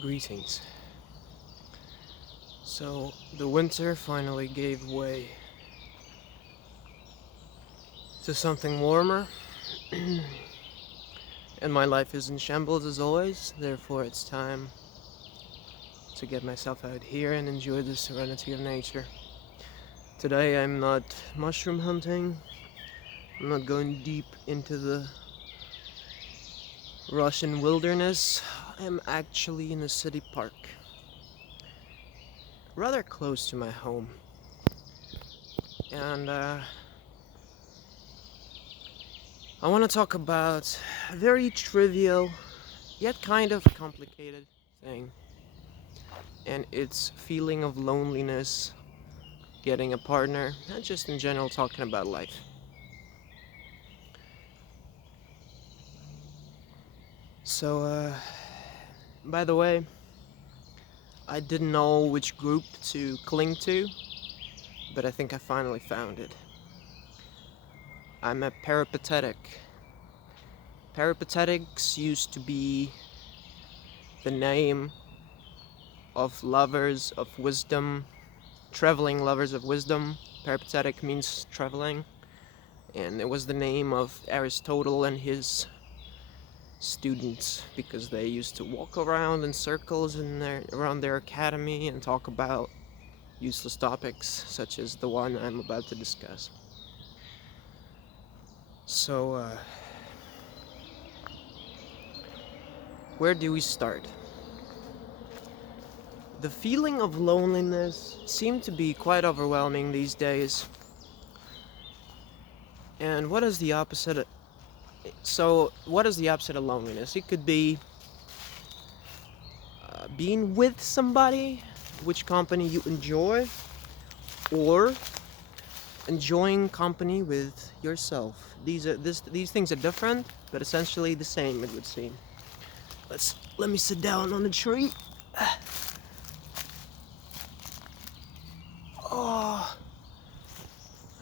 Greetings. So, the winter finally gave way to something warmer, and my life is in shambles as always, therefore, it's time to get myself out here and enjoy the serenity of nature. Today, I'm not mushroom hunting, I'm not going deep into the Russian wilderness. I'm actually in a city park, rather close to my home, and I want to talk about a very trivial yet kind of complicated thing, and it's feeling of loneliness, getting a partner, not just in general talking about life. So, by the way, I didn't know which group to cling to, but I think I finally found it. I'm a peripatetic. Peripatetics used to be the name of lovers of wisdom, traveling lovers of wisdom. Peripatetic means traveling, and it was the name of Aristotle and his students because they used to walk around in circles around their academy and talk about useless topics such as the one I'm about to discuss. So, where do we start? The feeling of loneliness seemed to be quite overwhelming these days. And what is the opposite of, what is the opposite of loneliness? It could be being with somebody, which company you enjoy, or enjoying company with yourself. These things are different, but essentially the same, it would seem. Let me sit down on the tree. Oh,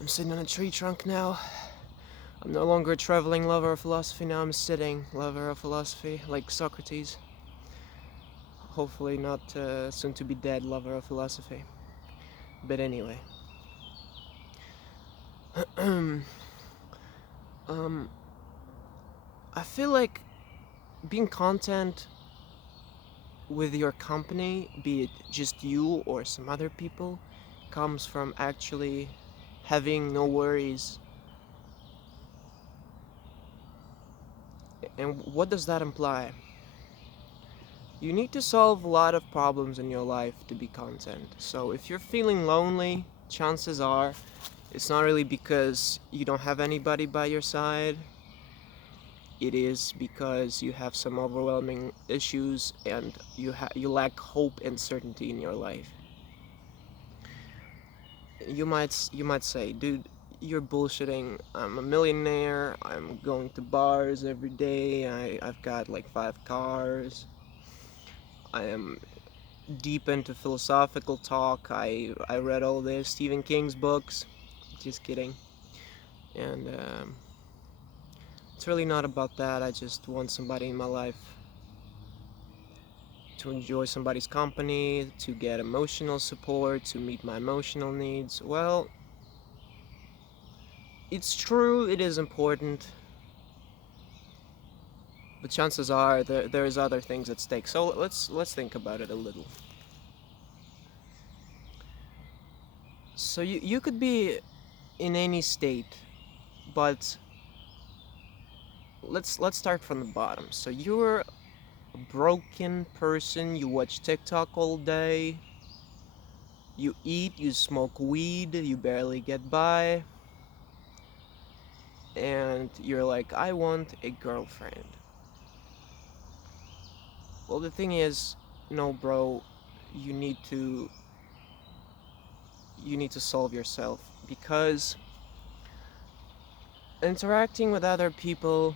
I'm sitting on a tree trunk now. I'm no longer a traveling lover of philosophy, now I'm a sitting lover of philosophy, like Socrates. Hopefully not soon to be dead lover of philosophy. But anyway. um, I feel like being content with your company, be it just you or some other people, comes from actually having no worries. And what does that imply? You need to solve a lot of problems in your life to be content. So if you're feeling lonely, chances are it's not really because you don't have anybody by your side. It is because you have some overwhelming issues and you lack hope and certainty in your life. You might say, dude, you're bullshitting. I'm a millionaire. I'm going to bars every day. I've got like 5 cars. I am deep into philosophical talk. I read all the Stephen King's books. Just kidding. And it's really not about that. I just want somebody in my life to enjoy somebody's company, to get emotional support, to meet my emotional needs. Well, it's true, it is important, but chances are there's other things at stake. So let's think about it a little. So you could be in any state, but let's start from the bottom. So you're a broken person, you watch TikTok all day, you eat, you smoke weed, you barely get by, and you're like, I want a girlfriend. Well, the thing is, no, bro, you need to you need to solve yourself because interacting with other people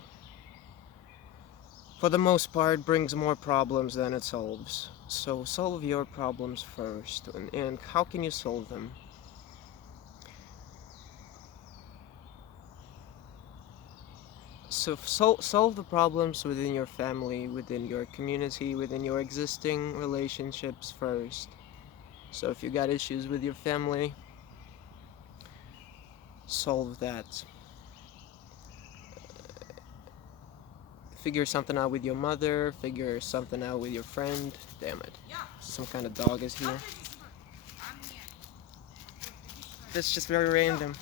for the most part brings more problems than it solves. So solve your problems first. And how can you solve them? solve the problems within your family, within your community, within your existing relationships first. So if you got issues with your family, solve that. Figure something out with your mother, figure something out with your friend. Damn it. Some kind of dog is here. That's just very random.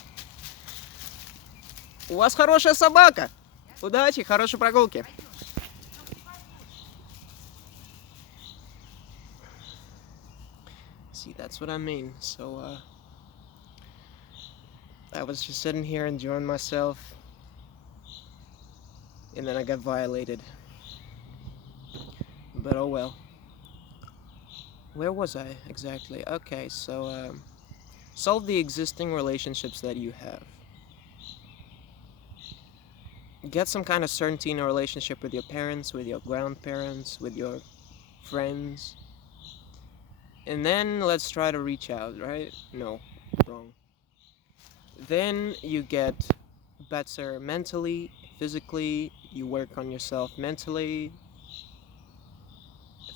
У вас хорошая собака. Удачи, хорошей прогулки. See, that's what I mean. So, I was just sitting here enjoying myself, and then I got violated. But oh well. Where was I exactly? Okay, so, solve the existing relationships that you have. Get some kind of certainty in a relationship with your parents, with your grandparents, with your friends. And then let's try to reach out, right? No, wrong. Then you get better mentally, physically, you work on yourself mentally,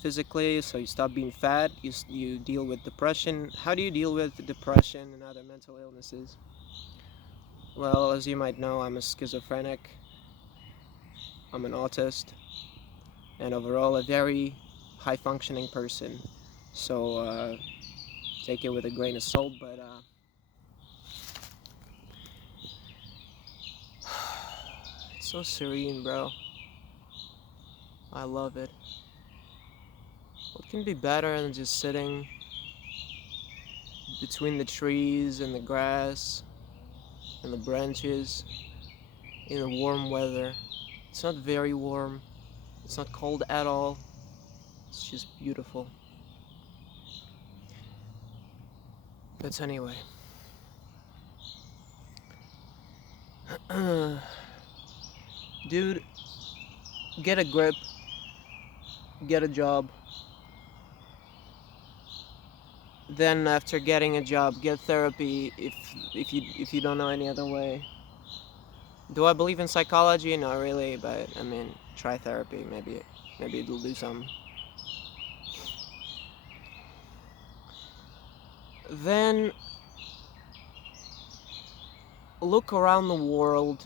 physically, so you stop being fat, you deal with depression. How do you deal with depression and other mental illnesses? Well, as you might know, I'm a schizophrenic, I'm an autist, and overall a very high functioning person. So take it with a grain of salt, but it's so serene, bro. I love it. What can be better than just sitting between the trees and the grass and the branches in the warm weather? It's not very warm, it's not cold at all, it's just beautiful. But anyway, dude, get a grip, get a job. Then after getting a job, get therapy if you don't know any other way. Do I believe in psychology? Not really, but I mean, try therapy. Maybe it'll do something. Then look around the world.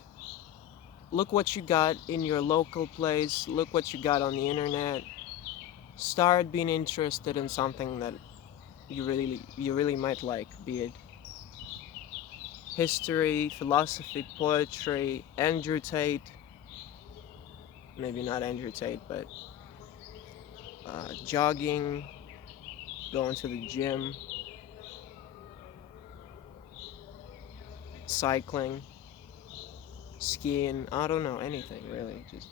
Look what you got in your local place. Look what you got on the internet. Start being interested in something that you really might like, be it history, philosophy, poetry, Andrew Tate. Maybe not Andrew Tate, but jogging, going to the gym, cycling, skiing. I don't know, anything really. Just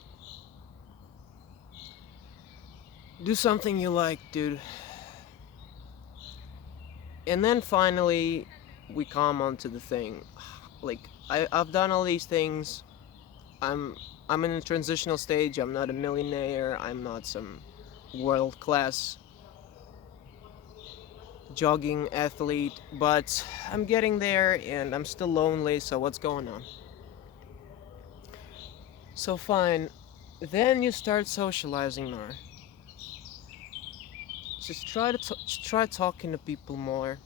do something you like, dude. And then finally, we come onto the thing. Like, I've done all these things. I'm in a transitional stage. I'm not a millionaire. I'm not some world-class jogging athlete, but I'm getting there and I'm still lonely, so what's going on? So fine, then you start socializing more. Just try talking to people more.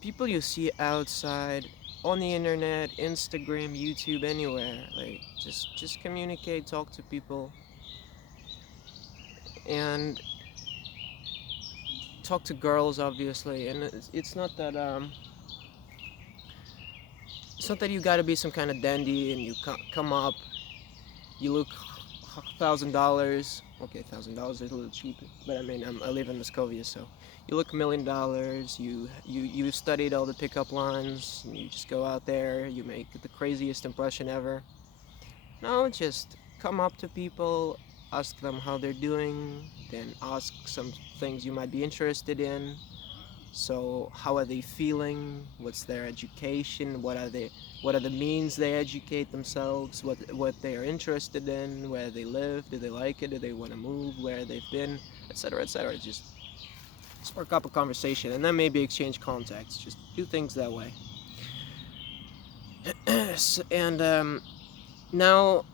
People you see outside, on the internet, Instagram, YouTube, anywhere. Like, just communicate, talk to people, and talk to girls, obviously. And it's not that you gotta be some kind of dandy and you come up, you look $1,000. Okay, $1,000 is a little cheap, but I mean, I live in Muscovia, so you look $1,000,000. You studied all the pickup lines. And you just go out there. You make the craziest impression ever. No, just come up to people, ask them how they're doing, then ask some things you might be interested in. So how are they feeling? What's their education? What are the means they educate themselves? What they are interested in? Where they live? Do they like it? Do they want to move? Where they've been? Etc. Etc. Just spark up a conversation, and then maybe exchange contacts. Just do things that way. And Now,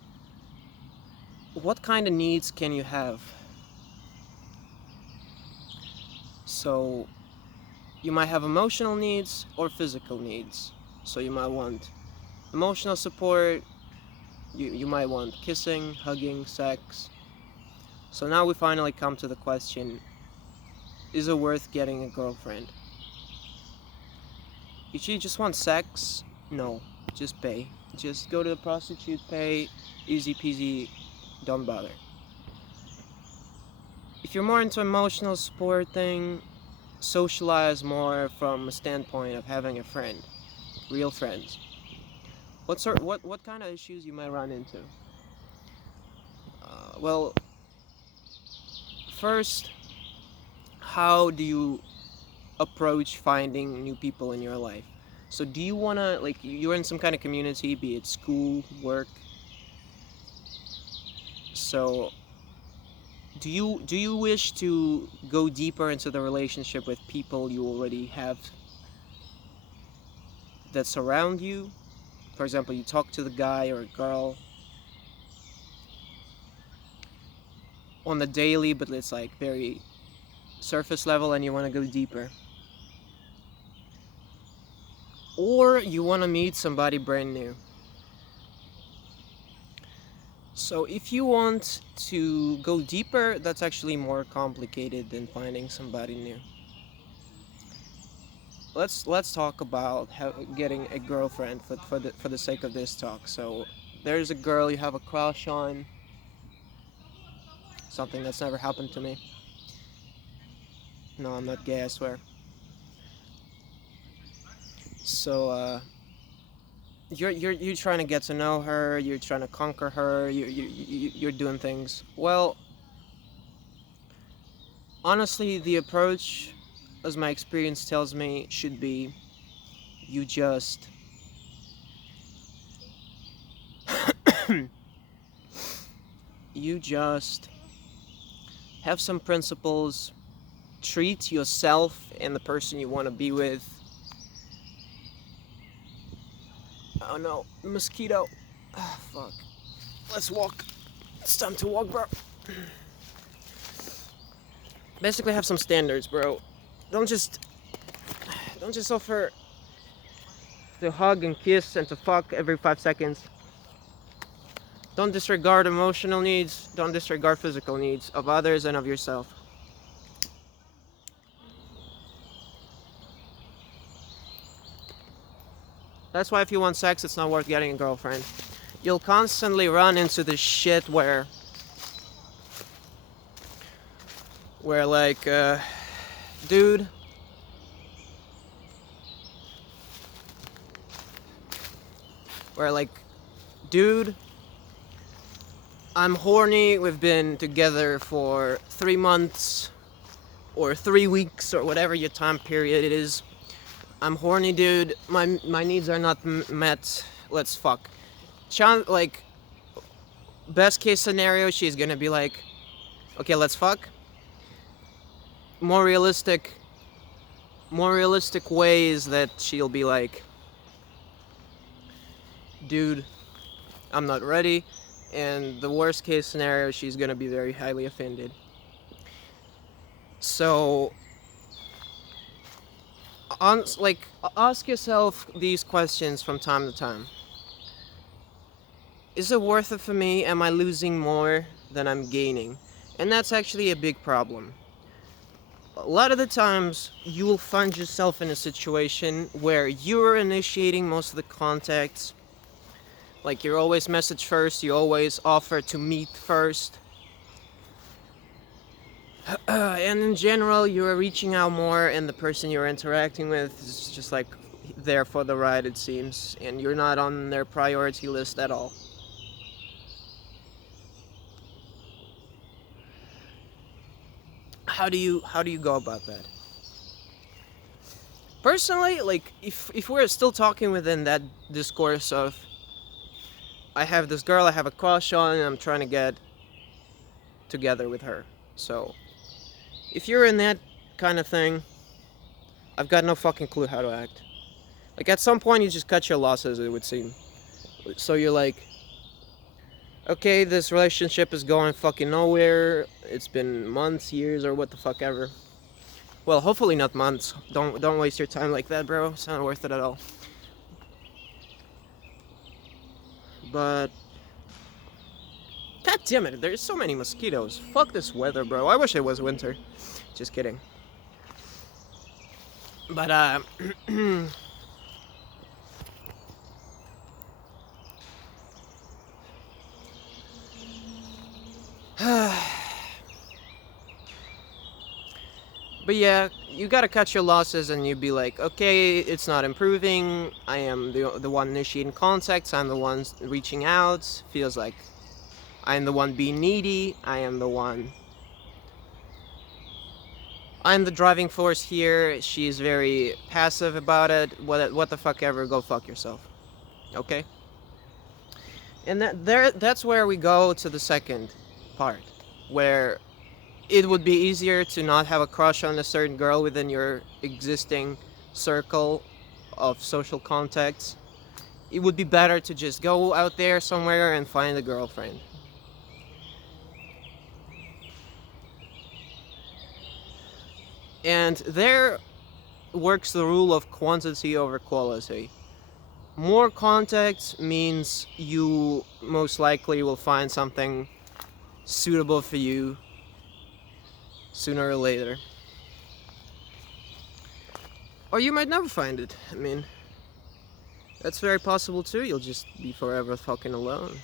what kind of needs can you have? So, you might have emotional needs or physical needs. So, you might want emotional support, you might want kissing, hugging, sex. So, now we finally come to the question, is it worth getting a girlfriend? If you just want sex, no, just pay. Just go to the prostitute, pay, easy peasy, don't bother. If you're more into emotional support thing, socialize more from a standpoint of having a friend, real friends. What kind of issues you might run into? Well, first, how do you approach finding new people in your life? So do you wanna, like, you're in some kind of community, be it school, work. So do you wish to go deeper into the relationship with people you already have that surround you? For example, you talk to the guy or a girl on the daily, but it's like very surface level and you want to go deeper. Or you want to meet somebody brand new. So if you want to go deeper, that's actually more complicated than finding somebody new. Let's talk about how getting a girlfriend for the sake of this talk. So there's a girl you have a crush on, something that's never happened to me. No, I'm not gay, I swear. So you're trying to get to know her, you're trying to conquer her, you're doing things. Well, honestly, the approach, as my experience tells me, should be you just you just have some principles, treat yourself and the person you want to be with. Oh no, mosquito. Ah, fuck. Let's walk. It's time to walk, bro. Basically have some standards, bro. Don't just offer to hug and kiss and to fuck every 5 seconds. Don't disregard emotional needs, don't disregard physical needs of others and of yourself. That's why if you want sex, it's not worth getting a girlfriend. You'll constantly run into this shit where like, dude, where like, dude, I'm horny, we've been together for 3 months, or 3 weeks, or whatever your time period it is. I'm horny, dude, my needs are not met, let's fuck. Like, best case scenario, she's gonna be like, okay, let's fuck. More realistic ways that she'll be like, dude, I'm not ready. And the worst case scenario, she's gonna be very highly offended. So, ask yourself these questions from time to time. Is it worth it for me? Am I losing more than I'm gaining? And that's actually a big problem. A lot of the times, you will find yourself in a situation where you're initiating most of the contacts. Like, you always message first, you always offer to meet first. And in general, you're reaching out more, and the person you're interacting with is just like there for the ride, it seems, and you're not on their priority list at all. How do you go about that? Personally, like, if we're still talking within that discourse of I have this girl I have a crush on and I'm trying to get together with her. So, if you're in that kind of thing, I've got no fucking clue how to act. Like, at some point you just cut your losses, it would seem. So you're like, Okay, this relationship is going fucking nowhere. It's been months, years, or what the fuck ever. Well, hopefully not months. Don't waste your time like that, bro. It's not worth it at all. But god damn it, there's so many mosquitoes. Fuck this weather, bro. I wish it was winter. Just kidding. But but yeah, you gotta cut your losses and you be like, okay, it's not improving. I am the one initiating contacts. I'm the one reaching out. Feels like I'm the one being needy. I'm the driving force here. She's very passive about it. What the fuck ever. Go fuck yourself. Okay. And that's where we go to the second part, where it would be easier to not have a crush on a certain girl within your existing circle of social contacts. It would be better to just go out there somewhere and find a girlfriend. And there works the rule of quantity over quality. More contacts means you most likely will find something suitable for you sooner or later. Or you might never find it. I mean, that's very possible too. You'll just be forever fucking alone.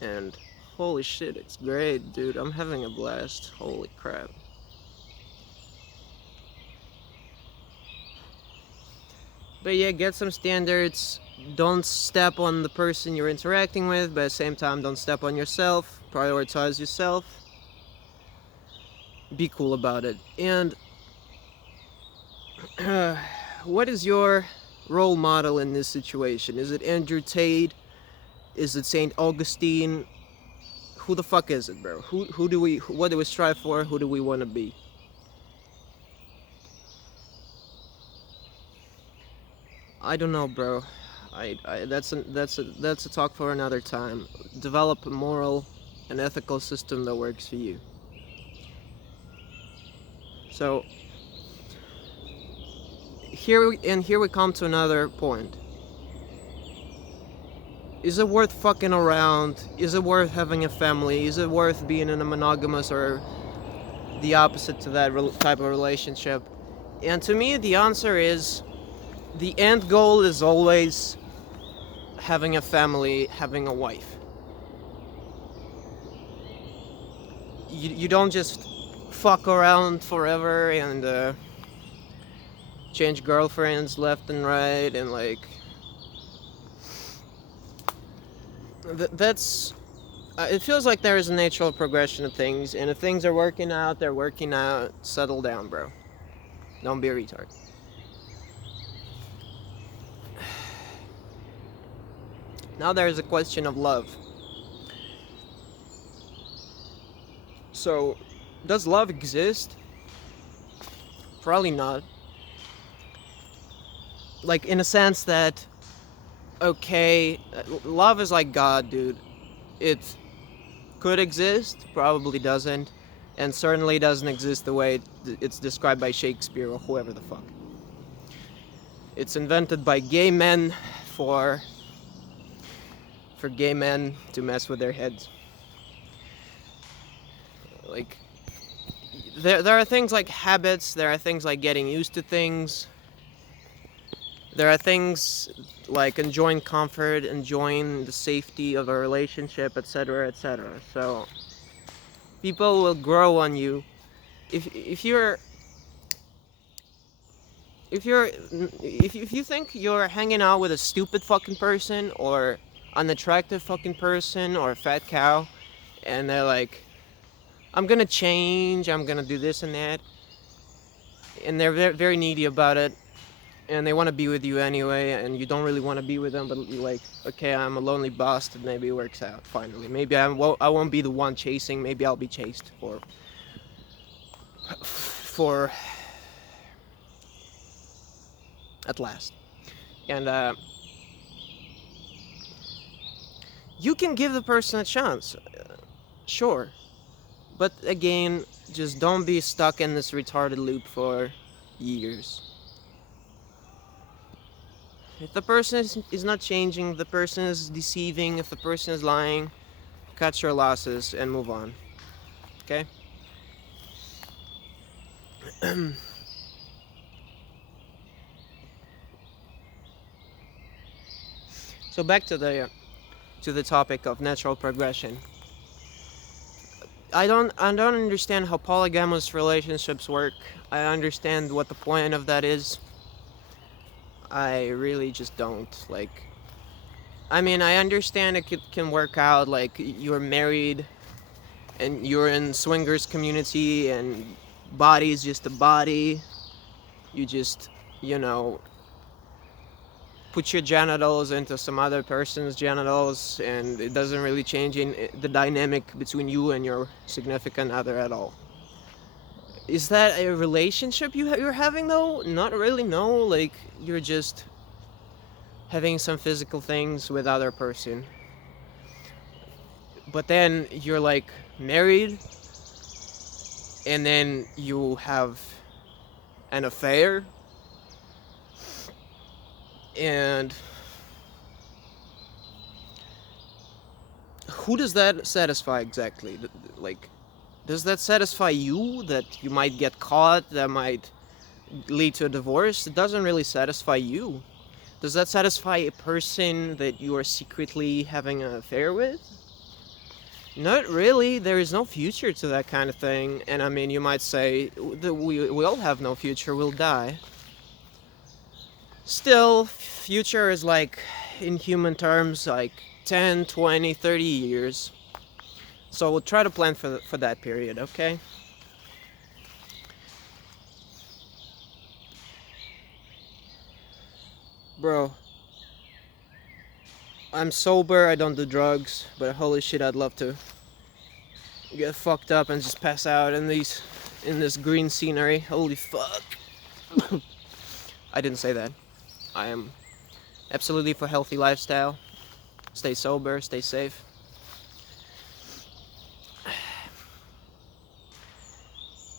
And holy shit, it's great, dude. I'm having a blast. Holy crap. But yeah, get some standards. Don't step on the person you're interacting with, but at the same time, don't step on yourself. Prioritize yourself. Be cool about it. And what is your role model in this situation? Is it Andrew Tate? Is it St. Augustine? Who the fuck is it, bro? What do we strive for? Who do we want to be? I don't know, bro. That's a talk for another time. Develop a moral and ethical system that works for you. So here we come to another point. Is it worth fucking around? Is it worth having a family? Is it worth being in a monogamous or the opposite to that type of relationship? And to me, the answer is the end goal is always having a family, having a wife. You don't just fuck around forever and change girlfriends left and right and like that's it feels like there is a natural progression of things, and if things are working out, they're working out. Settle down, bro. Don't be a retard. Now there is a question of love. So, does love exist? Probably not. Like, in a sense that, okay, love is like God, dude. It could exist, probably doesn't, and certainly doesn't exist the way it's described by Shakespeare or whoever the fuck. It's invented by gay men for gay men to mess with their heads. Like, there are things like habits, there are things like getting used to things, there are things like enjoying comfort, enjoying the safety of a relationship, etc., etc. So people will grow on you if you think you're hanging out with a stupid fucking person or unattractive fucking person or a fat cow, and they're like, I'm gonna change, I'm gonna do this and that, and they're very, very needy about it, and they want to be with you anyway, and you don't really want to be with them, but you're like, okay, I'm a lonely bastard, maybe it works out finally. Maybe I won't be the one chasing, maybe I'll be chased for at last. And You can give the person a chance, sure, but again, just don't be stuck in this retarded loop for years. If the person is not changing, the person is deceiving, if the person is lying, cut your losses and move on. Okay? So back to the topic of natural progression. I don't understand how polygamous relationships work. I understand what the point of that is. I really just don't. Like, I mean, I understand it can work out, like you're married and you're in swingers community and body is just a body. You just, you know, put your genitals into some other person's genitals and it doesn't really change the dynamic between you and your significant other at all. Is that a relationship you're having though? Not really, no. Like, you're just having some physical things with other person. But then you're like married and then you have an affair and who does that satisfy exactly? Like, does that satisfy you that you might get caught, that might lead to a divorce? It doesn't really satisfy you. Does that satisfy a person that you are secretly having an affair with? Not really. There is no future to that kind of thing. And I mean, you might say, we all have no future, we'll die. Still, future is like, in human terms, like 10, 20, 30 years. So we'll try to plan for that period, okay? Bro, I'm sober, I don't do drugs, but holy shit, I'd love to get fucked up and just pass out in this green scenery. Holy fuck. I didn't say that. I am absolutely for healthy lifestyle. Stay sober, stay safe.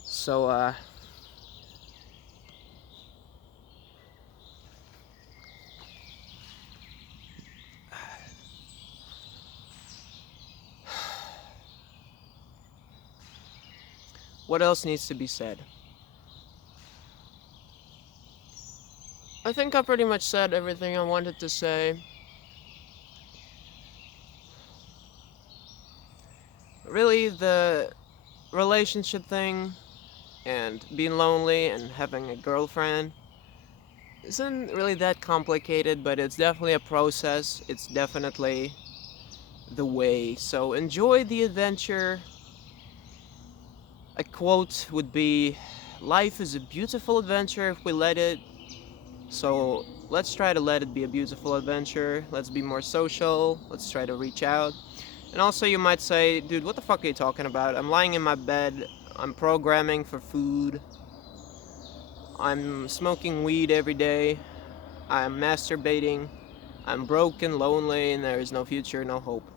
So, what else needs to be said? I think I pretty much said everything I wanted to say. Really, the relationship thing and being lonely and having a girlfriend isn't really that complicated, but it's definitely a process. It's definitely the way. So enjoy the adventure. A quote would be, life is a beautiful adventure if we let it. So let's try to let it be a beautiful adventure. Let's be more social. Let's try to reach out. And also you might say, dude, what the fuck are you talking about? I'm lying in my bed. I'm programming for food. I'm smoking weed every day. I'm masturbating. I'm broken, lonely, and there is no future, no hope.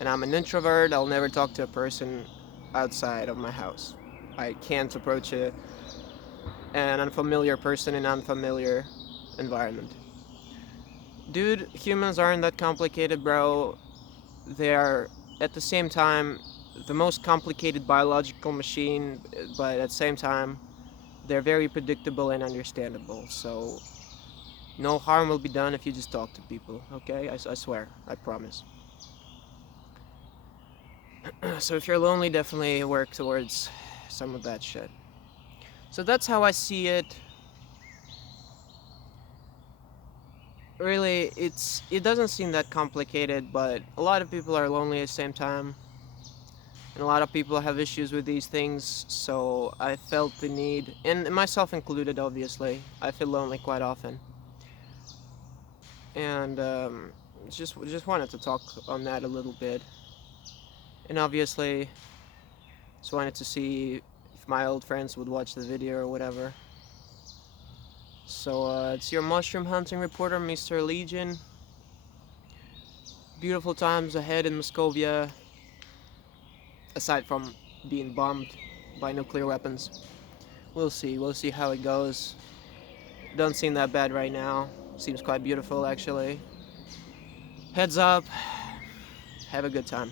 And I'm an introvert. I'll never talk to a person outside of my house. I can't approach an unfamiliar person in an unfamiliar environment. Dude, humans aren't that complicated, bro. They are, at the same time, the most complicated biological machine, but at the same time, they're very predictable and understandable. So, no harm will be done if you just talk to people, okay? I swear, I promise. So if you're lonely, definitely work towards some of that shit. So that's how I see it. Really, it doesn't seem that complicated, but a lot of people are lonely at the same time. And a lot of people have issues with these things, so I felt the need, and myself included, obviously. I feel lonely quite often. And just wanted to talk on that a little bit. And obviously, just wanted to see if my old friends would watch the video or whatever. So it's your mushroom hunting reporter, Mr. Legion. beautiful times ahead in Moscovia, aside from being bombed by nuclear weapons. We'll see. We'll see how it goes. Don't seem that bad right now. Seems quite beautiful, actually. Heads up. Have a good time.